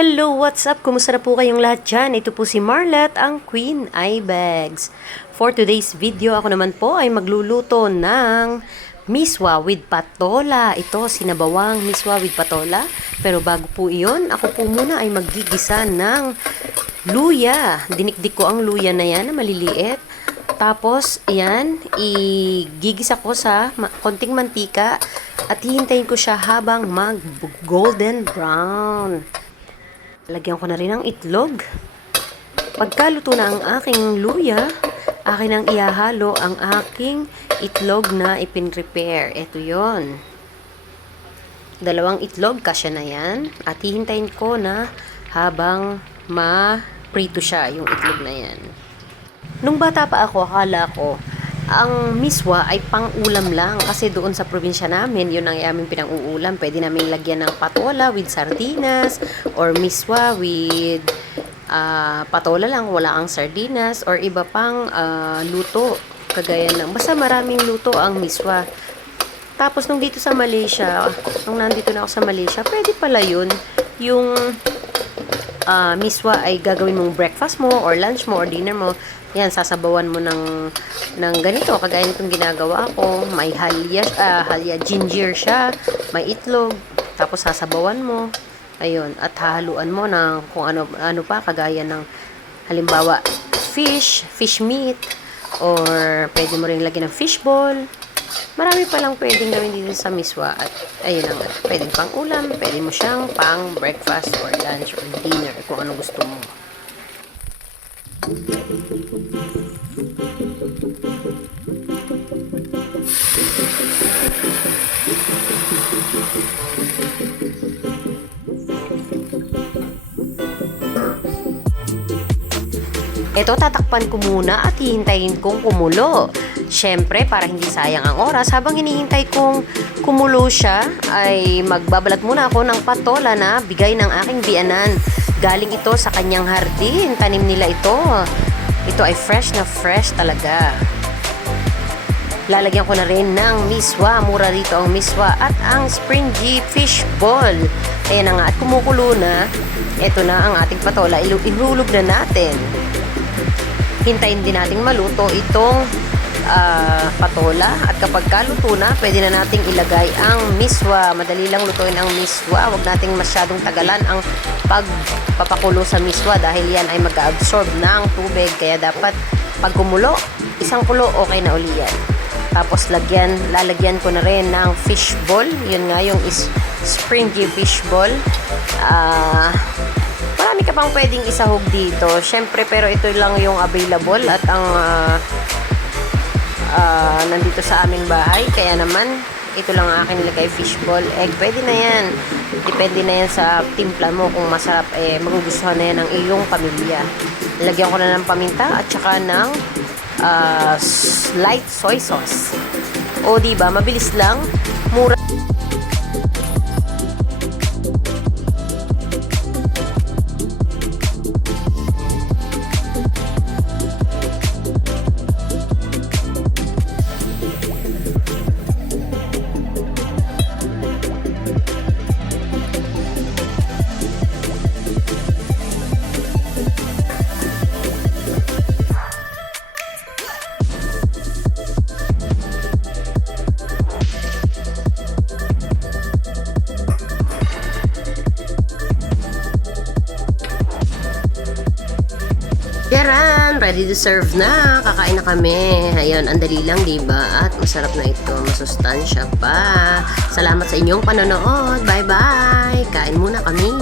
Hello, what's up? Kumusta na po kayong lahat dyan? Ito po si Marlet, ang Queen Ibex. For today's video, ako naman po ay magluluto ng miswa with patola. Ito, sinabawang miswa with patola. Pero bago po iyon, ako po muna ay maggigisa ng luya. Dinikdik ko ang luya na yan na maliliit. Tapos, ayan, igigisa ko sa konting mantika at hihintayin ko siya habang mag-golden brown. Lagyan ko na rin ng itlog. Pagkaluto na ang aking luya, akin ang ihahalo ang aking itlog na ipin-repair. Ito yon. Dalawang itlog, kasya na yan. At hihintayin ko na habang ma-prito siya, yung itlog na yan. Nung bata pa ako, akala ko, ang miswa ay pang-ulam lang kasi doon sa probinsya namin, yun ang aming pinang-uulam. Pwede namin lagyan ng patola with sardinas or miswa with ah, patola lang, wala ang sardinas or iba pang ah, luto. Kagaya ng, basta maraming luto ang miswa. Tapos nung dito sa Malaysia, nung nandito na ako sa Malaysia, pwede pala yun, yung ah, miswa ay gagawin mong breakfast mo or lunch mo or dinner mo. Yan, sasabawan mo ng, ng ganito. Kagaya nitong ginagawa ko. May halya, ah, halya ginger siya. May itlog. Tapos sasabawan mo. Ayun. At hahaluan mo ng kung ano, ano pa. Kagaya ng halimbawa fish, fish meat. Or pwede mo rin lagyan ng fish ball. Marami pa lang pwedeng gawin dito sa miswa. At ayun na nga. Pwedeng pang ulam. Pwede mo siyang pang breakfast or lunch or dinner. Kung ano gusto mo. Ito, tatakpan ko muna at hihintayin kong kumulo. Siyempre, para hindi sayang ang oras, habang hinihintay kong kumulo siya, ay magbabalat muna ako ng patola na bigay ng aking biyanan. Galing ito sa kanyang hardin. Tanim nila ito. Ito ay fresh na fresh talaga. Lalagyan ko na rin ng miswa. Mura rito ang miswa at ang springy fish ball. Ayan na nga. At kumukulo na. Ito na ang ating patola. Ihulog na natin. Hintayin din nating maluto itong ah, patola. At kapag kaluto na, pwede na nating ilagay ang miswa. Madali lang lutuin ang miswa. Huwag nating masyadong tagalan ang pagpapakulo sa miswa dahil yan ay mag-absorb ng tubig. Kaya dapat pag kumulo, isang kulo, okay na uli yan. Tapos lagyan, lalagyan ko na rin ng fish ball. Yun nga yung is springy fish ball. Ah, marami ka pang pwedeng isahog dito. Syempre, pero ito lang yung available at ang ah, ah, nandito sa aming bahay. Kaya naman, ito lang ang akin nilagay fishball. Egg, pwede na yan. Depende na yan sa timpla mo. Kung masarap, eh, magugustuhan na yan ng iyong pamilya. Lagyan ko na ng paminta at saka ng s- light soy sauce. O, di ba Mabilis lang. Mura. Yaran! Ready to serve na! Kakain na kami. Ayun, ang dali lang, di ba? At masarap na ito. Masustansya pa. Salamat sa inyong panonood. Bye-bye! Kain muna kami.